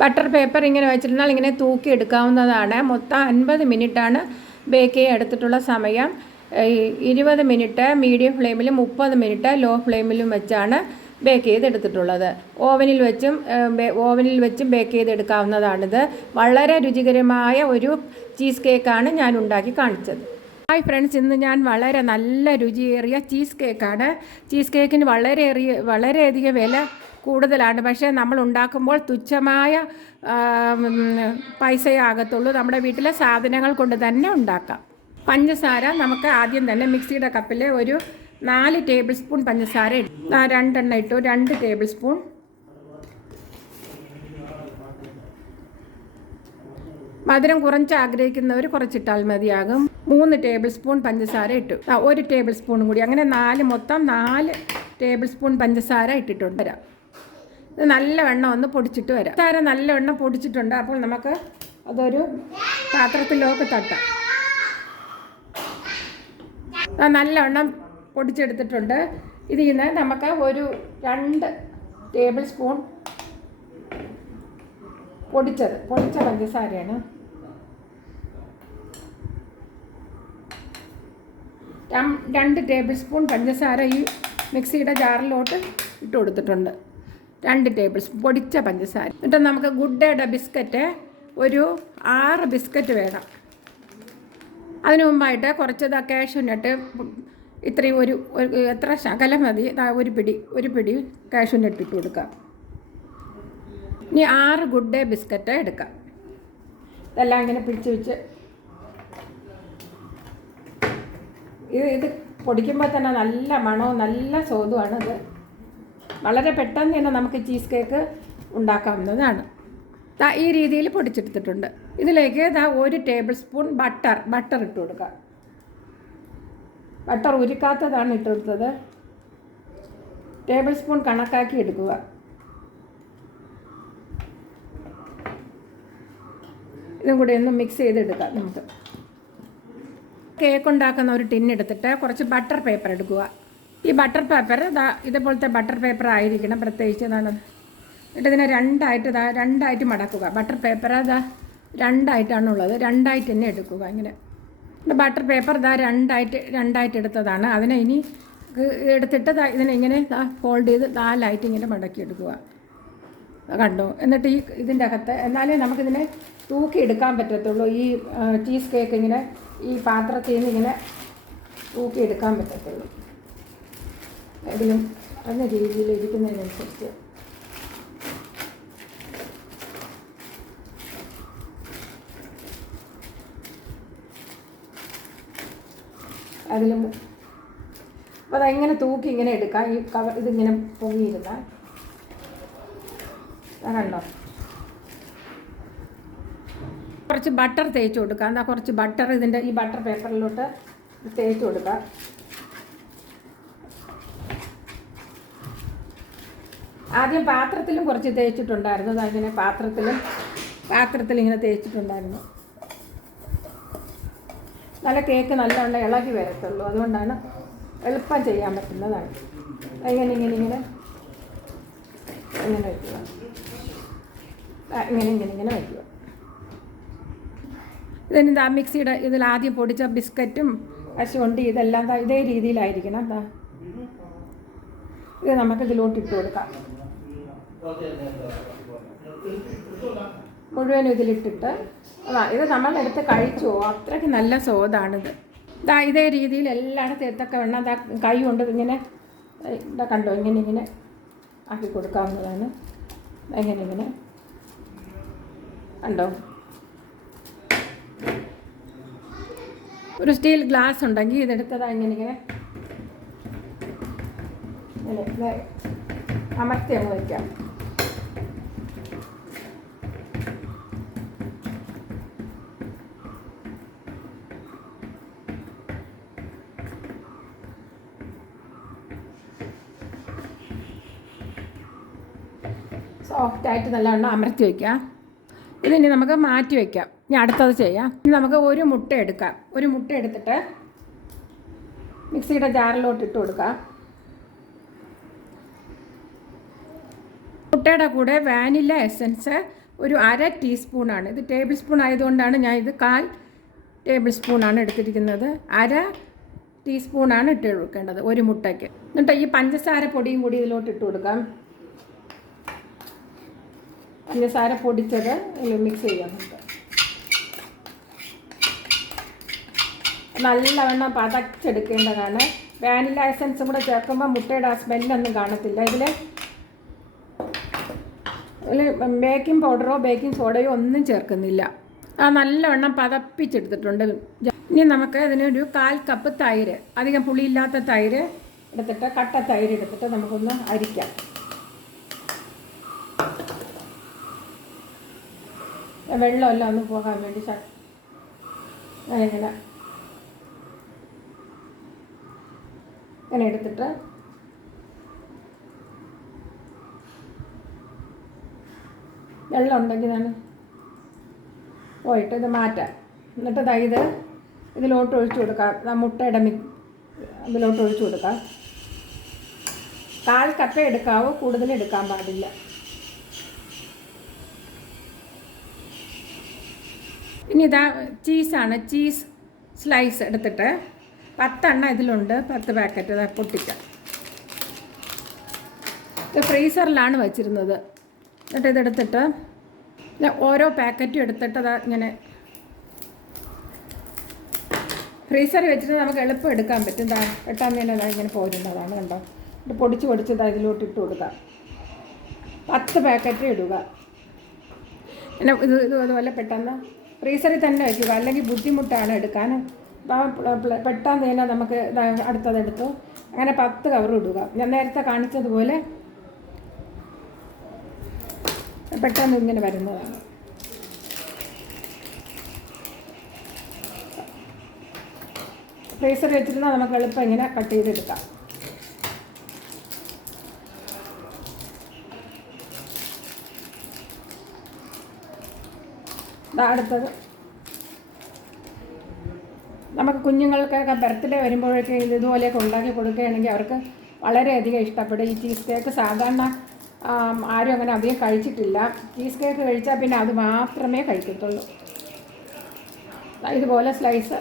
Butter paper ഇങ്ങനെ വെച്ചിരുന്നാൽ ഇങ്ങനെ തൂക്കി എടുക്കാവുന്നതാണ്. മൊത്തം 50 മിനിറ്റാണ് ബേക്ക് ചെയ്യാൻ എടുത്തിട്ടുള്ള സമയം. 20 മിനിറ്റ് മീഡിയം ഫ്ലെയിമിലും 30 മിനിറ്റ് ലോ ഫ്ലെയിമിലും വെച്ചാണ് ബേക്ക് ചെയ്തെടുത്തിട്ടുള്ളത്. ഓവനിൽ വെച്ചും ബേക്ക് ചെയ്തെടുക്കാവുന്നതാണിത്. വളരെ രുചികരമായ ഒരു ചീസ് കേക്കാണ് ഞാൻ ഉണ്ടാക്കി കാണിച്ചത്. ഹായ് ഫ്രണ്ട്സ്, ഇന്ന് ഞാൻ വളരെ നല്ല രുചിയേറിയ ചീസ് കേക്കാണ്. ചീസ് കേക്കിന് വളരെയധികം വില കൂടുതലാണ്. പക്ഷേ നമ്മൾ ഉണ്ടാക്കുമ്പോൾ തുച്ഛമായ പൈസയേ ആകത്തുള്ളൂ. നമ്മുടെ വീട്ടിലെ സാധനങ്ങൾ കൊണ്ട് തന്നെ ഉണ്ടാക്കാം. പഞ്ചസാര നമുക്ക് ആദ്യം തന്നെ മിക്സിയുടെ കപ്പിൽ ഒരു 4 ടേബിൾ സ്പൂൺ പഞ്ചസാര 2 ഇട്ടു. 2 ടേബിൾ സ്പൂൺ. മധുരം കുറച്ച് ആഗ്രഹിക്കുന്നവർ കുറച്ചിട്ടാൽ മതിയാകും. 3 ടേബിൾ സ്പൂൺ പഞ്ചസാര ഇട്ടു. 1 ടേബിൾ സ്പൂൺ കൂടി, അങ്ങനെ മൊത്തം 4 ടേബിൾ സ്പൂൺ പഞ്ചസാര ഇട്ടിട്ടുണ്ട്. വരാം, ഇത് നല്ലവണ്ണം ഒന്ന് പൊടിച്ചിട്ട് വരാം. പഞ്ചസാര നല്ലവണ്ണം പൊടിച്ചിട്ടുണ്ട്. അപ്പോൾ നമുക്ക് അതൊരു പാത്രത്തിലേക്ക് തട്ടാം. നല്ലവണ്ണം പൊടിച്ചെടുത്തിട്ടുണ്ട്. ഇതിൽ നിന്ന് നമുക്ക് ഒരു 2 ടേബിൾ സ്പൂൺ പൊടിച്ച പഞ്ചസാരയാണ്. 2 ടേബിൾ സ്പൂൺ പഞ്ചസാര ഈ മിക്സിയുടെ ജാറിലോട്ട് ഇട്ട് കൊടുത്തിട്ടുണ്ട്. 2 ടേബിൾ സ്പൂൺ പൊടിച്ച പഞ്ചസാര. എന്നിട്ട് നമുക്ക് ഗുഡ് ഡേയുടെ ബിസ്ക്കറ്റ് ഒരു 6 ബിസ്ക്കറ്റ് വേണം. അതിനു മുമ്പായിട്ട് കുറച്ച് കാഷ്യൂനട്ട് ഇത്രയും എത്ര ശകലം മതി, ഒരു പിടി കാഷ്യൂനട്ട് ഇട്ട് കൊടുക്കാം. ഇനി 6 ഗുഡ് ഡേ ബിസ്ക്കറ്റ് എടുക്കാം. ഇതെല്ലാം ഇങ്ങനെ പിടിച്ച് വെച്ച് ഇത് പൊടിക്കുമ്പോൾ തന്നെ നല്ല മണവും നല്ല സ്വാദുമാണ്. ഇത് വളരെ പെട്ടെന്ന് തന്നെ നമുക്ക് ചീസ് കേക്ക് ഉണ്ടാക്കാവുന്നതാണ്. ഈ രീതിയിൽ പൊടിച്ചെടുത്തിട്ടുണ്ട്. ഇതിലേക്ക് 1 ടേബിൾ സ്പൂൺ ബട്ടർ ഇട്ട് കൊടുക്കാം. ബട്ടർ ഉരുക്കാത്തതാണ് ഇട്ടെടുത്തത്. ടേബിൾ സ്പൂൺ കണക്കാക്കി എടുക്കുക. ഇതും കൂടി ഒന്ന് മിക്സ് ചെയ്തെടുക്കാം. നമുക്ക് കേക്ക് ഉണ്ടാക്കുന്ന ഒരു ടിന്നെടുത്തിട്ട് കുറച്ച് ബട്ടർ പേപ്പർ എടുക്കുക. ഈ ബട്ടർ പേപ്പർ ഇതുപോലത്തെ ബട്ടർ പേപ്പർ ആയിരിക്കണം, പ്രത്യേകിച്ച് ഇതാണ്. എന്നിട്ട് ഇതിനെ രണ്ടായിട്ട് മടക്കുക. Butter paper 2ആയിട്ടാണുള്ളത്. 2ആയിട്ട് തന്നെ എടുക്കുക. ഇങ്ങനെ ബട്ടർ പേപ്പർ രണ്ടായിട്ട് എടുത്തതാണ്. അതിനെ ഇനി എടുത്തിട്ട് ഇതിനെ ഇങ്ങനെ ഫോൾഡ് ചെയ്ത് 4ആയിട്ട് ഇങ്ങനെ മടക്കിയെടുക്കുക. കണ്ടോ? എന്നിട്ട് ഇതിൻ്റെ അകത്ത് എന്നാലേ നമുക്കിതിനെ തൂക്കിയെടുക്കാൻ പറ്റത്തുള്ളൂ. ഈ ചീസ് കേക്ക് ഇങ്ങനെ ഈ പാത്രത്തിൽ നിന്ന് ഇങ്ങനെ തൂക്കിയെടുക്കാൻ പറ്റത്തുള്ളൂ. ഇതിലും എന്ന രീതിയിൽ ഇരിക്കുന്നതിനനുസരിച്ച് അതിലും അപ്പോൾ അതെങ്ങനെ തൂക്കി ഇങ്ങനെ എടുക്കാം. ഈ ഇതിങ്ങനെ പൊങ്ങിയിരുന്നാൽ കണ്ടോ? കുറച്ച് ബട്ടർ തേച്ച് കൊടുക്കാം. എന്നാൽ കുറച്ച് ബട്ടർ ഈ ബട്ടർ പേപ്പറിലോട്ട് തേച്ച് കൊടുക്കാം. ആദ്യം പാത്രത്തിലും കുറച്ച് തേച്ചിട്ടുണ്ടായിരുന്നു. അതിങ്ങനെ പാത്രത്തിൽ ഇങ്ങനെ തേച്ചിട്ടുണ്ടായിരുന്നു. നല്ല കേക്ക് നല്ലവണ്ണം ഇളകി വരത്തുള്ളൂ. അതുകൊണ്ടാണ് എളുപ്പം ചെയ്യാൻ പറ്റുന്നതാണ്. ഇങ്ങനെ വയ്ക്കുക. ഇങ്ങനെ വയ്ക്കുക. ഇതിന് മിക്സിയുടെ ഇതിൽ ആദ്യം പൊടിച്ച ബിസ്ക്കറ്റും കശുവണ്ടി ഇതെല്ലാം ഇതേ രീതിയിലായിരിക്കണം. ഇത് നമുക്ക് ഇതിലോട്ട് ഇട്ട് കൊടുക്കാം. മുഴുവനും ഇതിലിട്ടിട്ട് ഇത് നമ്മളെടുത്ത് കഴിച്ചു. അത്രയ്ക്ക് നല്ല സ്വാദാണിത്. ഇതേ രീതിയിൽ എല്ലായിടത്തും എത്തൊക്കെ വേണം. കൈ കൊണ്ട് ഇങ്ങനെ കണ്ടോ? ഇങ്ങനെ ആക്കി കൊടുക്കാവുന്നതാണ്. ഇങ്ങനെ കണ്ടോ? ഒരു സ്റ്റീൽ ഗ്ലാസ് ഉണ്ടെങ്കിൽ ഇതെടുത്തതാ ഇങ്ങനെ അമർത്തി അങ്ങ് വയ്ക്കാം. സോഫ്റ്റായിട്ട് നല്ലവണ്ണം അമർത്തി വയ്ക്കാം. ഇതിനി നമുക്ക് മാറ്റി വയ്ക്കാം. ഇനി അടുത്തത് ചെയ്യാം. ഇനി നമുക്ക് ഒരു മുട്ട എടുക്കാം. ഒരു മുട്ട എടുത്തിട്ട് മിക്സിയുടെ ജാറിലോട്ട് ഇട്ട് കൊടുക്കാം. മുട്ടയുടെ കൂടെ വാനില എസൻസ് ഒരു 1/2 ടീസ്പൂണാണ്. ഇത് ടേബിൾ സ്പൂൺ ആയതുകൊണ്ടാണ് ഞാൻ ഇത് 1/4 ടേബിൾ സ്പൂണാണ് എടുത്തിരിക്കുന്നത്. 1/2 ടീസ്പൂണാണ് ഇട്ട് കൊടുക്കേണ്ടത് ഒരു മുട്ടയ്ക്ക്. എന്നിട്ട് ഈ പഞ്ചസാര പൊടിയും കൂടി ഇതിലോട്ട് ഇട്ട് കൊടുക്കാം. പഞ്ചസാര പൊടിച്ചത് മിക്സ് ചെയ്യാം. നല്ലവണ്ണം പതച്ചെടുക്കേണ്ടതാണ്. വാനില എസൻസും കൂടെ ചേർക്കുമ്പോൾ മുട്ടയുടെ ആ സ്മെല്ലൊന്നും കാണത്തില്ല. ഇതിൽ ബേക്കിംഗ് പൗഡറോ ബേക്കിംഗ് സോഡയോ ഒന്നും ചേർക്കുന്നില്ല. ആ നല്ലവണ്ണം പതപ്പിച്ചെടുത്തിട്ടുണ്ട്. ഇനി നമുക്ക് ഇതിനൊരു 1/4 കപ്പ് തൈര്, അധികം പുളിയില്ലാത്ത തൈര് എടുത്തിട്ട്, കട്ട തൈര് എടുത്തിട്ട് നമുക്കൊന്ന് അരിക്കാം. വെള്ളമെല്ലാം ഒന്ന് പോകാൻ വേണ്ടി ഇങ്ങനെ എടുത്തിട്ട് വെള്ളം ഉണ്ടെങ്കിൽ ഞാൻ പോയിട്ട് ഇത് മാറ്റാം. എന്നിട്ട് ഇത് ഇതിലോട്ട് ഒഴിച്ചു കൊടുക്കാം. മുട്ടയുടെ ഇതിലോട്ട് ഒഴിച്ചു കൊടുക്കാം. 1/4 കപ്പേ എടുക്കാവൂ, കൂടുതൽ എടുക്കാൻ പാടില്ല. ഇനി ഇതാ ചീസാണ്. ചീസ് സ്ലൈസ് എടുത്തിട്ട് 10 എണ്ണം ഇതിലുണ്ട്. 10 പാക്കറ്റ് ഇതാ പൊട്ടിക്കാം. ഇത് ഫ്രീസറിലാണ് വച്ചിരുന്നത്. എന്നിട്ട് ഇതെടുത്തിട്ട് ഓരോ പാക്കറ്റും എടുത്തിട്ട് അതാ ഇങ്ങനെ ഫ്രീസറിൽ വെച്ചിട്ട് നമുക്ക് എളുപ്പം എടുക്കാൻ പറ്റും. പെട്ടെന്ന് തന്നെ അതാ ഇങ്ങനെ പോരുന്നതാണ്. കണ്ടോ, ഇത് പൊടിച്ച് ഇതിലോട്ട് ഇട്ട് കൊടുക്കാം. 10 പാക്കറ്റ് ഇടുക. പിന്നെ ഇതുപോലെ പെട്ടെന്ന് ഫ്രീസറിൽ തന്നെ വയ്ക്കുക, അല്ലെങ്കിൽ ബുദ്ധിമുട്ടാണ് എടുക്കാൻ. പെട്ടെന്ന് തന്നെ നമുക്ക് അടുത്തതെടുത്തു. അങ്ങനെ 10 കവർ ഇടുക. ഞാൻ നേരത്തെ കാണിച്ചതുപോലെ പെട്ടെന്ന് ഇങ്ങനെ വരുന്നതാണ്. ഫ്രീസറിൽ വെച്ചിരുന്നാൽ നമുക്ക് എളുപ്പം ഇങ്ങനെ കട്ട് ചെയ്തെടുക്കാം. അടുത്തത് നമുക്ക് കുഞ്ഞുങ്ങൾക്കൊക്കെ ബർത്ത്ഡേ വരുമ്പോഴൊക്കെ ഇതുപോലെയൊക്കെ ഉണ്ടാക്കി കൊടുക്കുകയാണെങ്കിൽ അവർക്ക് വളരെയധികം ഇഷ്ടപ്പെടും. ഈ ചീസ് കേക്ക് സാധാരണ ആരും അങ്ങനെ അധികം കഴിച്ചിട്ടില്ല. ചീസ് കേക്ക് കഴിച്ചാൽ പിന്നെ അത് മാത്രമേ കഴിക്കത്തുള്ളൂ. ഇതുപോലെ സ്ലൈസ്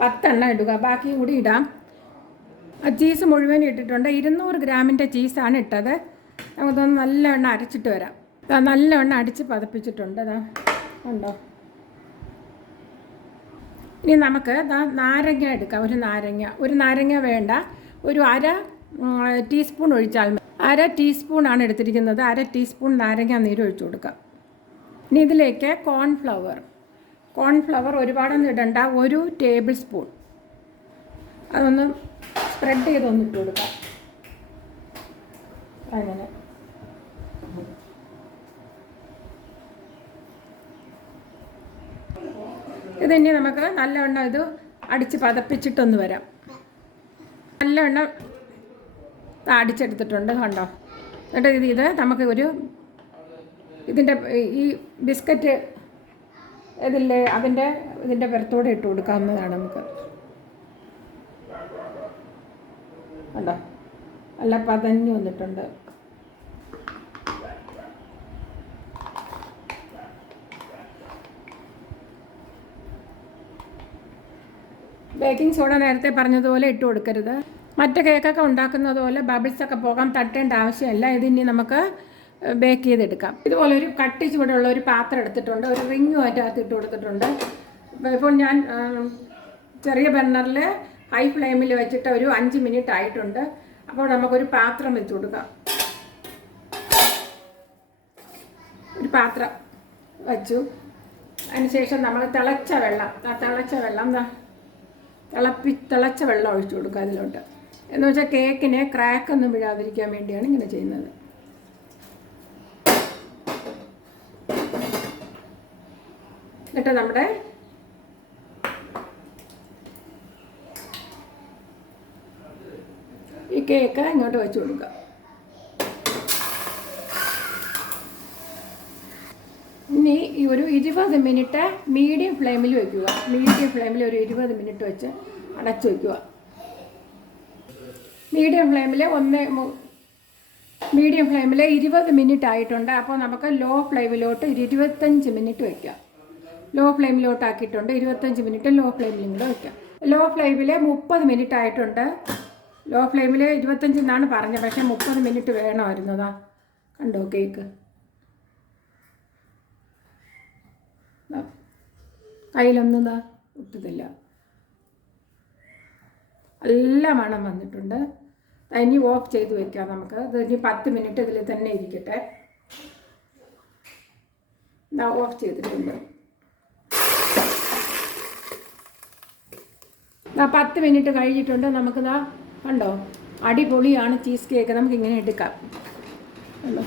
10 എണ്ണം ഇടുക. ബാക്കിയും കൂടി ഇടാം. ആ ചീസ് മുഴുവൻ ഇട്ടിട്ടുണ്ട്. 200 ഗ്രാമിൻ്റെ ചീസാണ് ഇട്ടത്. നമുക്കൊന്ന് നല്ലവണ്ണം അരച്ചിട്ട് വരാം. നല്ലവണ്ണം അടിച്ച് പതപ്പിച്ചിട്ടുണ്ട്. അതാ ഉണ്ടോ. ഇനി നമുക്ക് നാരങ്ങ എടുക്കാം. ഒരു നാരങ്ങ വേണ്ട, ഒരു 1/2 ടീസ്പൂൺ ഒഴിച്ചാൽ മതി. 1/2 ടീസ്പൂണാണ് എടുത്തിരിക്കുന്നത്. 1/2 ടീസ്പൂൺ നാരങ്ങ നീര് ഒഴിച്ചു കൊടുക്കാം. ഇനി ഇതിലേക്ക് കോൺഫ്ലവർ ഒരുപാടൊന്നും ഇടണ്ട, 1 ടേബിൾ സ്പൂൺ. അതൊന്ന് സ്പ്രെഡ് ചെയ്തൊന്ന് ഇട്ട് കൊടുക്കാം. അങ്ങനെ ഇതിനി നമുക്ക് നല്ലവണ്ണം ഇത് അടിച്ച് പതപ്പിച്ചിട്ടൊന്ന് വരാം. നല്ലവണ്ണം അടിച്ചെടുത്തിട്ടുണ്ട്, കണ്ടോ. എന്നിട്ട് ഇത് നമുക്ക് ഇതിൻ്റെ ഈ ബിസ്ക്കറ്റ് ഇതിൻ്റെ പുറത്തൂടെ ഇട്ട് കൊടുക്കാവുന്നതാണ് നമുക്ക്. കണ്ടോ, നല്ല പതഞ്ഞു വന്നിട്ടുണ്ട്. ബേക്കിംഗ് സോഡ നേരത്തെ പറഞ്ഞതുപോലെ ഇട്ട് കൊടുക്കരുത്. മറ്റു കേക്കൊക്കെ ഉണ്ടാക്കുന്നത് പോലെ ബബിൾസൊക്കെ പോകാൻ തട്ടേണ്ട ആവശ്യമില്ല. ഇതിനി നമുക്ക് ബേക്ക് ചെയ്തെടുക്കാം. ഇതുപോലെ ഒരു കട്ടി ചൂടുള്ള ഒരു പാത്രം എടുത്തിട്ടുണ്ട്. ഒരു റിങ്ങും അതിനകത്ത് ഇട്ട് കൊടുത്തിട്ടുണ്ട്. ഇപ്പോൾ ഞാൻ ചെറിയ ബർണറിൽ ഹൈ ഫ്ലെയിമിൽ വെച്ചിട്ട് ഒരു 5 മിനിറ്റ് ആയിട്ടുണ്ട്. അപ്പോൾ നമുക്കൊരു പാത്രം വെച്ച് കൊടുക്കാം. ഒരു പാത്രം വച്ചു. അതിനുശേഷം നമ്മൾ തിളച്ച വെള്ളം ഒഴിച്ചു കൊടുക്കുക അതിലോട്ട്. എന്ന് വെച്ചാൽ കേക്കിന് ക്രാക്കൊന്നും വീഴാതിരിക്കാൻ വേണ്ടിയാണ് ഇങ്ങനെ ചെയ്യുന്നത്. എന്നിട്ട് നമ്മുടെ ഈ കേക്ക് ഇങ്ങോട്ട് വെച്ച് കൊടുക്കുക. ഇനി ഒരു 20 മിനിറ്റ് മീഡിയം ഫ്ലെയിമിൽ വയ്ക്കുക. മീഡിയം ഫ്ലെയിമിൽ ഒരു 20 മിനിറ്റ് വെച്ച് അടച്ചു വയ്ക്കുക. മീഡിയം ഫ്ലെയിമിൽ മീഡിയം ഫ്ലെയിമിൽ 20 മിനിറ്റ് ആയിട്ടുണ്ട്. അപ്പോൾ നമുക്ക് ലോ ഫ്ലെയിമിലോട്ട് 25 മിനിറ്റ് വയ്ക്കാം. ലോ ഫ്ലെയിമിലോട്ട് ആക്കിയിട്ടുണ്ട്. 25 മിനിറ്റ് ലോ ഫ്ലെയിമിലും കൂടെ വയ്ക്കാം. ലോ ഫ്ലെയിമിൽ 30 മിനിറ്റ് ആയിട്ടുണ്ട്. ലോ ഫ്ലെയിമിൽ 25 എന്നാണ് പറഞ്ഞത്, പക്ഷേ 30 മിനിറ്റ് വേണമായിരുന്നതാ. കണ്ടോ കേക്ക് കയ്യിലൊന്നും ഒട്ടുന്നില്ല. നല്ല മണം വന്നിട്ടുണ്ട്. ഇനി ഓഫ് ചെയ്ത് വെക്കാം നമുക്ക്. ഇത് ഇനി 10 മിനിറ്റ് ഇതിൽ തന്നെ ഇരിക്കട്ടെ. ഓഫ് ചെയ്തിട്ടുണ്ട്. 10 മിനിറ്റ് കഴിഞ്ഞിട്ടുണ്ട്. നമുക്കിതാ കണ്ടോ, അടിപൊളിയാണ് ചീസ് കേക്ക്. നമുക്കിങ്ങനെ എടുക്കാം. കണ്ടോ.